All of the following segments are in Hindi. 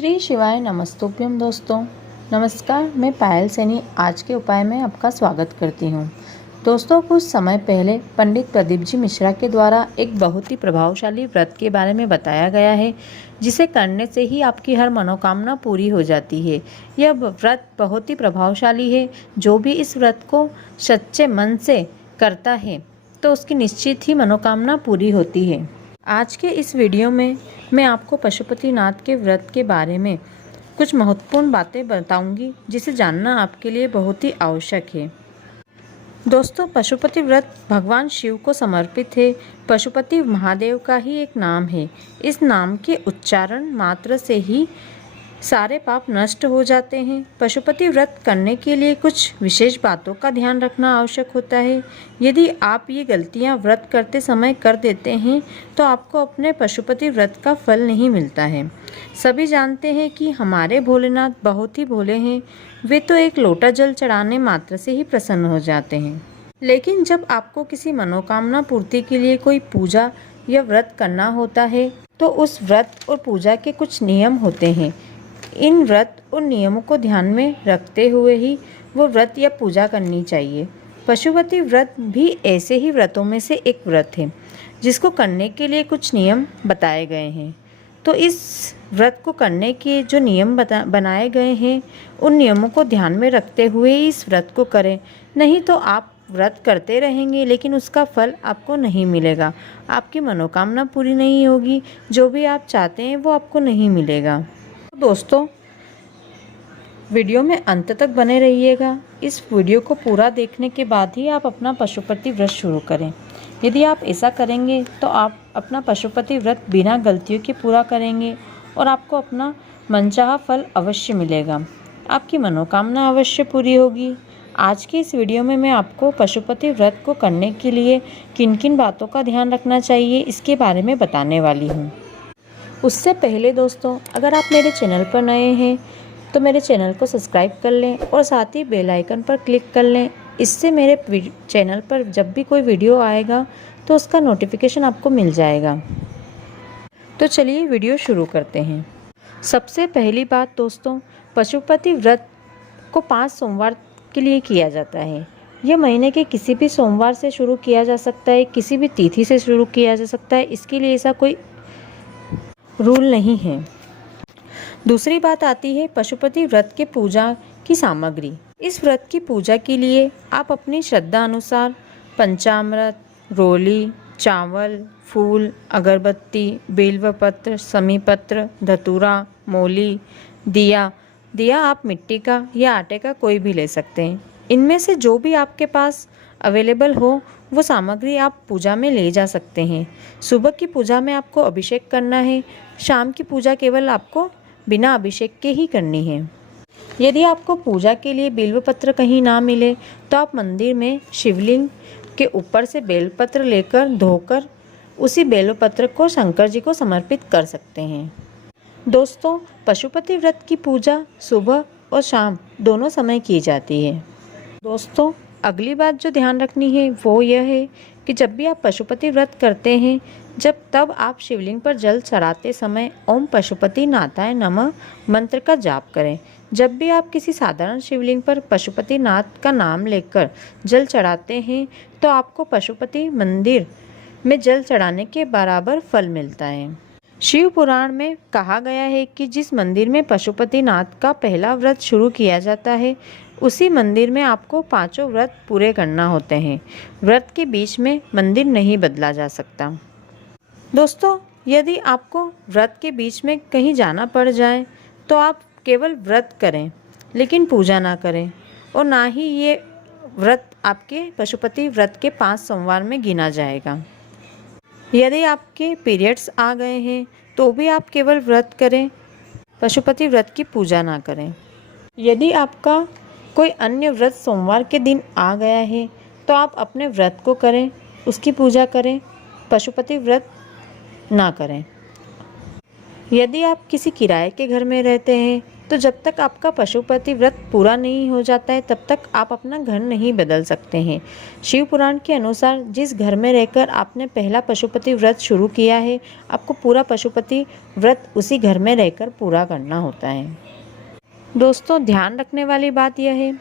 श्री शिवाय नमस्तुभ्यम दोस्तों। नमस्कार, मैं पायल सैनी आज के उपाय में आपका स्वागत करती हूँ। दोस्तों, कुछ समय पहले पंडित प्रदीप जी मिश्रा के द्वारा एक बहुत ही प्रभावशाली व्रत के बारे में बताया गया है, जिसे करने से ही आपकी हर मनोकामना पूरी हो जाती है। यह व्रत बहुत ही प्रभावशाली है। जो भी इस व्रत को सच्चे मन से करता है तो उसकी निश्चित ही मनोकामना पूरी होती है। आज के इस वीडियो में मैं आपको पशुपतिनाथ के व्रत के बारे में कुछ महत्वपूर्ण बातें बताऊंगी, जिसे जानना आपके लिए बहुत ही आवश्यक है। दोस्तों, पशुपति व्रत भगवान शिव को समर्पित है। पशुपति महादेव का ही एक नाम है। इस नाम के उच्चारण मात्र से ही सारे पाप नष्ट हो जाते हैं। पशुपति व्रत करने के लिए कुछ विशेष बातों का ध्यान रखना आवश्यक होता है। यदि आप ये गलतियां व्रत करते समय कर देते हैं तो आपको अपने पशुपति व्रत का फल नहीं मिलता है। सभी जानते हैं कि हमारे भोलेनाथ बहुत ही भोले हैं। वे तो एक लोटा जल चढ़ाने मात्र से ही प्रसन्न हो जाते हैं। लेकिन जब आपको किसी मनोकामना पूर्ति के लिए कोई पूजा या व्रत करना होता है तो उस व्रत और पूजा के कुछ नियम होते हैं। इन व्रत और नियमों को ध्यान में रखते हुए ही वो व्रत या पूजा करनी चाहिए। पशुपति व्रत भी ऐसे ही व्रतों में से एक व्रत है, जिसको करने के लिए कुछ नियम बताए गए हैं। तो इस व्रत को करने के जो नियम बनाए गए हैं, उन नियमों को ध्यान में रखते हुए इस व्रत को करें। नहीं तो आप व्रत करते रहेंगे लेकिन उसका फल आपको नहीं मिलेगा। आपकी मनोकामना पूरी नहीं होगी। जो भी आप चाहते हैं वो आपको नहीं मिलेगा। दोस्तों, वीडियो में अंत तक बने रहिएगा। इस वीडियो को पूरा देखने के बाद ही आप अपना पशुपति व्रत शुरू करें। यदि आप ऐसा करेंगे तो आप अपना पशुपति व्रत बिना गलतियों के पूरा करेंगे और आपको अपना मनचाहा फल अवश्य मिलेगा। आपकी मनोकामना अवश्य पूरी होगी। आज की इस वीडियो में मैं आपको पशुपति व्रत को करने के लिए किन किन बातों का ध्यान रखना चाहिए, इसके बारे में बताने वाली हूँ। उससे पहले दोस्तों, अगर आप मेरे चैनल पर नए हैं तो मेरे चैनल को सब्सक्राइब कर लें और साथ ही बेल आइकन पर क्लिक कर लें। इससे मेरे चैनल पर जब भी कोई वीडियो आएगा तो उसका नोटिफिकेशन आपको मिल जाएगा। तो चलिए वीडियो शुरू करते हैं। सबसे पहली बात दोस्तों, पशुपति व्रत को 5 सोमवार के लिए किया जाता है। यह महीने के किसी भी सोमवार से शुरू किया जा सकता है, किसी भी तिथि से शुरू किया जा सकता है। इसके लिए ऐसा कोई रूल नहीं है। दूसरी बात आती है पशुपति व्रत के पूजा की सामग्री। इस व्रत की पूजा के लिए आप अपनी श्रद्धा अनुसार पंचामृत, रोली, चावल, फूल, अगरबत्ती, बेलपत्र, समीपत्र, धतूरा, मौली, दिया आप मिट्टी का या आटे का कोई भी ले सकते हैं। इनमें से जो भी आपके पास अवेलेबल हो वो सामग्री आप पूजा में ले जा सकते हैं। सुबह की पूजा में आपको अभिषेक करना है। शाम की पूजा केवल आपको बिना अभिषेक के ही करनी है। यदि आपको पूजा के लिए बेलपत्र कहीं ना मिले तो आप मंदिर में शिवलिंग के ऊपर से बेलपत्र लेकर धोकर उसी बेलपत्र को शंकर जी को समर्पित कर सकते हैं। दोस्तों, पशुपति व्रत की पूजा सुबह और शाम दोनों समय की जाती है। दोस्तों, अगली बात जो ध्यान रखनी है वो यह है कि जब भी आप पशुपति व्रत करते हैं तब आप शिवलिंग पर जल चढ़ाते समय ओम पशुपति नाथाय नमः मंत्र का जाप करें। जब भी आप किसी साधारण शिवलिंग पर पशुपति नाथ का नाम लेकर जल चढ़ाते हैं तो आपको पशुपति मंदिर में जल चढ़ाने के बराबर फल मिलता है। शिव पुराण में कहा गया है कि जिस मंदिर में पशुपति नाथ का पहला व्रत शुरू किया जाता है उसी मंदिर में आपको 5 व्रत पूरे करना होते हैं। व्रत के बीच में मंदिर नहीं बदला जा सकता। दोस्तों, यदि आपको व्रत के बीच में कहीं जाना पड़ जाए तो आप केवल व्रत करें लेकिन पूजा ना करें, और ना ही ये व्रत आपके पशुपति व्रत के 5 सोमवार में गिना जाएगा। यदि आपके पीरियड्स आ गए हैं तो भी आप केवल व्रत करें, पशुपति व्रत की पूजा ना करें। यदि आपका कोई अन्य व्रत सोमवार के दिन आ गया है तो आप अपने व्रत को करें, उसकी पूजा करें, पशुपति व्रत ना करें। यदि आप किसी किराए के घर में रहते हैं तो जब तक आपका पशुपति व्रत पूरा नहीं हो जाता है तब तक आप अपना घर नहीं बदल सकते हैं। शिव पुराण के अनुसार जिस घर में रहकर आपने पहला पशुपति व्रत शुरू किया है, आपको पूरा पशुपति व्रत उसी घर में रहकर पूरा करना होता है। दोस्तों, ध्यान रखने वाली बात यह है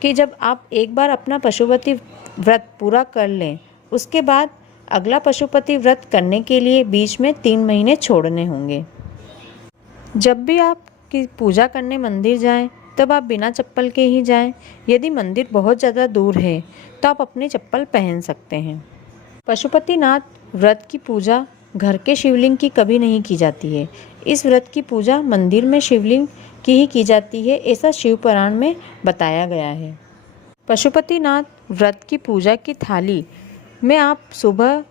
कि जब आप एक बार अपना पशुपति व्रत पूरा कर लें, उसके बाद अगला पशुपति व्रत करने के लिए बीच में 3 महीने छोड़ने होंगे। जब भी आप की पूजा करने मंदिर जाएं, तब आप बिना चप्पल के ही जाएं। यदि मंदिर बहुत ज़्यादा दूर है तो आप अपनी चप्पल पहन सकते हैं। पशुपतिनाथ व्रत की पूजा घर के शिवलिंग की कभी नहीं की जाती है। इस व्रत की पूजा मंदिर में शिवलिंग की ही की जाती है, ऐसा शिव पुराण में बताया गया है। पशुपतिनाथ व्रत की पूजा की थाली में आप सुबह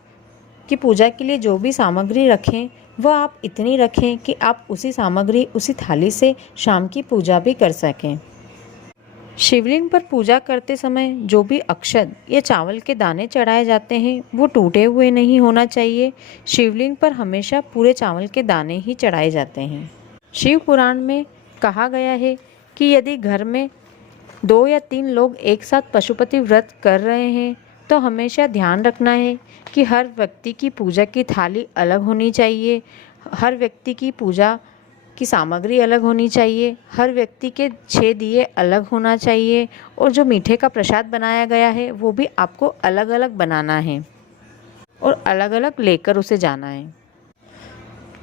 की पूजा के लिए जो भी सामग्री रखें वह आप इतनी रखें कि आप उसी सामग्री उसी थाली से शाम की पूजा भी कर सकें। शिवलिंग पर पूजा करते समय जो भी अक्षत या चावल के दाने चढ़ाए जाते हैं वो टूटे हुए नहीं होना चाहिए। शिवलिंग पर हमेशा पूरे चावल के दाने ही चढ़ाए जाते हैं। शिव पुराण में कहा गया है कि यदि घर में 2 या 3 लोग एक साथ पशुपति व्रत कर रहे हैं तो हमेशा ध्यान रखना है कि हर व्यक्ति की पूजा की थाली अलग होनी चाहिए, हर व्यक्ति की पूजा की सामग्री अलग होनी चाहिए, हर व्यक्ति के 6 दिए अलग होना चाहिए और जो मीठे का प्रसाद बनाया गया है वो भी आपको अलग अलग बनाना है और अलग अलग लेकर उसे जाना है।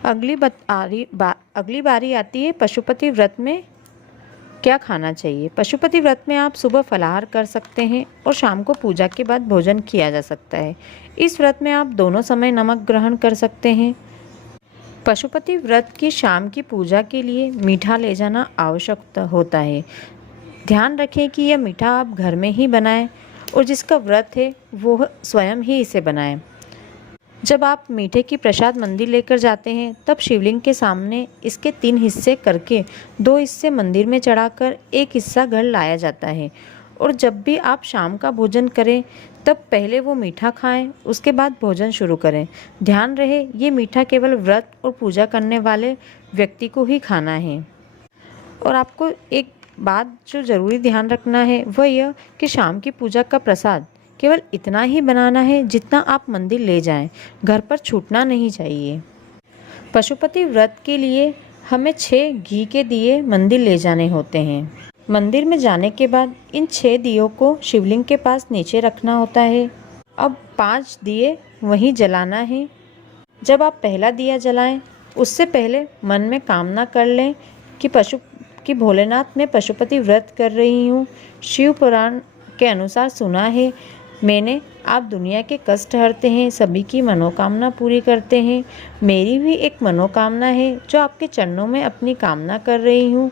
अगली बारी आती है पशुपति व्रत में क्या खाना चाहिए। पशुपति व्रत में आप सुबह फलाहार कर सकते हैं और शाम को पूजा के बाद भोजन किया जा सकता है। इस व्रत में आप दोनों समय नमक ग्रहण कर सकते हैं। पशुपति व्रत की शाम की पूजा के लिए मीठा ले जाना आवश्यक होता है। ध्यान रखें कि यह मीठा आप घर में ही बनाएं और जिसका व्रत है वो स्वयं ही इसे बनाएं। जब आप मीठे की प्रसाद मंदिर लेकर जाते हैं तब शिवलिंग के सामने इसके 3 हिस्से करके 2 हिस्से मंदिर में चढ़ाकर 1 हिस्सा घर लाया जाता है। और जब भी आप शाम का भोजन करें तब पहले वो मीठा खाएं, उसके बाद भोजन शुरू करें। ध्यान रहे ये मीठा केवल व्रत और पूजा करने वाले व्यक्ति को ही खाना है। और आपको एक बात जो ज़रूरी ध्यान रखना है वह यह कि शाम की पूजा का प्रसाद केवल इतना ही बनाना है जितना आप मंदिर ले जाएं, घर पर छूटना नहीं चाहिए। पशुपति व्रत के लिए हमें 6 घी के दिए मंदिर ले जाने होते हैं। मंदिर में जाने के बाद इन 6 दियों को शिवलिंग के पास नीचे रखना होता है। अब 5 दिए वहीं जलाना है। जब आप पहला दिया जलाएं उससे पहले मन में कामना कर लें कि भोलेनाथ मैं पशुपति व्रत कर रही हूँ। शिव पुराण के अनुसार सुना है मैंने, आप दुनिया के कष्ट हरते हैं, सभी की मनोकामना पूरी करते हैं। मेरी भी एक मनोकामना है जो आपके चरणों में अपनी कामना कर रही हूँ।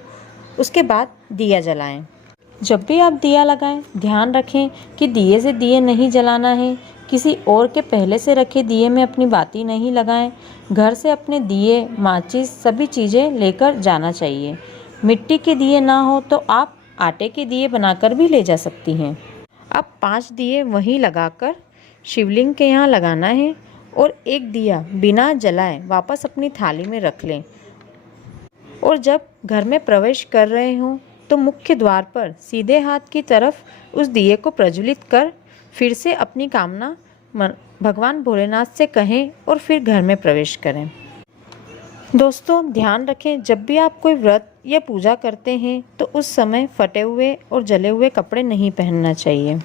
उसके बाद दिया जलाएं। जब भी आप दिया लगाएं ध्यान रखें कि दिए से दिए नहीं जलाना है। किसी और के पहले से रखे दिए में अपनी बाती नहीं लगाएं। घर से अपने दिए, माचिस सभी चीज़ें लेकर जाना चाहिए। मिट्टी के दिए ना हो तो आप आटे के दिए बनाकर भी ले जा सकती हैं। अब 5 दिए वहीं लगाकर शिवलिंग के यहाँ लगाना है और एक दिया बिना जलाए वापस अपनी थाली में रख लें। और जब घर में प्रवेश कर रहे हों तो मुख्य द्वार पर सीधे हाथ की तरफ उस दिए को प्रज्वलित कर फिर से अपनी कामना भगवान भोलेनाथ से कहें और फिर घर में प्रवेश करें। दोस्तों, ध्यान रखें जब भी आप कोई व्रत या पूजा करते हैं तो उस समय फटे हुए और जले हुए कपड़े नहीं पहनना चाहिए।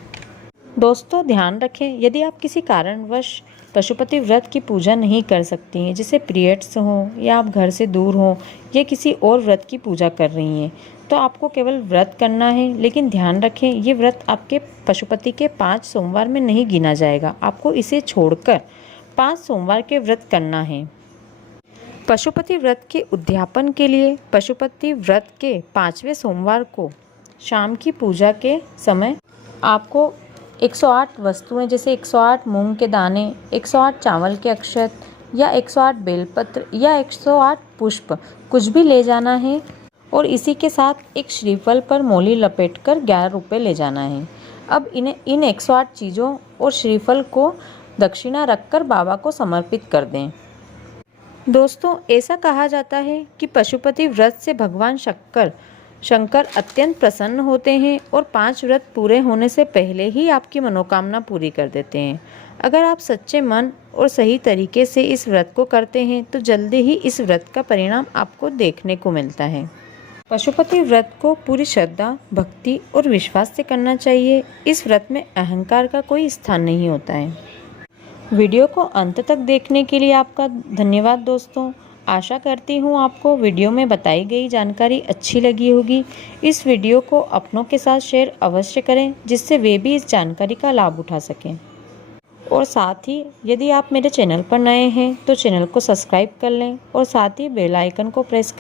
दोस्तों, ध्यान रखें यदि आप किसी कारणवश पशुपति व्रत की पूजा नहीं कर सकती हैं, जैसे पीरियड्स हों या आप घर से दूर हों या किसी और व्रत की पूजा कर रही हैं, तो आपको केवल व्रत करना है। लेकिन ध्यान रखें ये व्रत आपके पशुपति के 5 सोमवार में नहीं गिना जाएगा। आपको इसे छोड़कर 5 सोमवार के व्रत करना है। पशुपति व्रत के उद्यापन के लिए पशुपति व्रत के 5वें सोमवार को शाम की पूजा के समय आपको 108 वस्तुएं जैसे 108 मूंग के दाने, 108 चावल के अक्षत या 108 बेलपत्र या 108 पुष्प कुछ भी ले जाना है और इसी के साथ एक श्रीफल पर मोली लपेटकर 11 रुपये ले जाना है। अब इन 108 चीज़ों और श्रीफल को दक्षिणा रखकर बाबा को समर्पित कर दें। दोस्तों, ऐसा कहा जाता है कि पशुपति व्रत से भगवान शंकर अत्यंत प्रसन्न होते हैं और 5 व्रत पूरे होने से पहले ही आपकी मनोकामना पूरी कर देते हैं। अगर आप सच्चे मन और सही तरीके से इस व्रत को करते हैं तो जल्दी ही इस व्रत का परिणाम आपको देखने को मिलता है। पशुपति व्रत को पूरी श्रद्धा, भक्ति और विश्वास से करना चाहिए। इस व्रत में अहंकार का कोई स्थान नहीं होता है। वीडियो को अंत तक देखने के लिए आपका धन्यवाद दोस्तों। आशा करती हूँ आपको वीडियो में बताई गई जानकारी अच्छी लगी होगी। इस वीडियो को अपनों के साथ शेयर अवश्य करें जिससे वे भी इस जानकारी का लाभ उठा सकें। और साथ ही यदि आप मेरे चैनल पर नए हैं तो चैनल को सब्सक्राइब कर लें और साथ ही बेल आइकन को प्रेस कर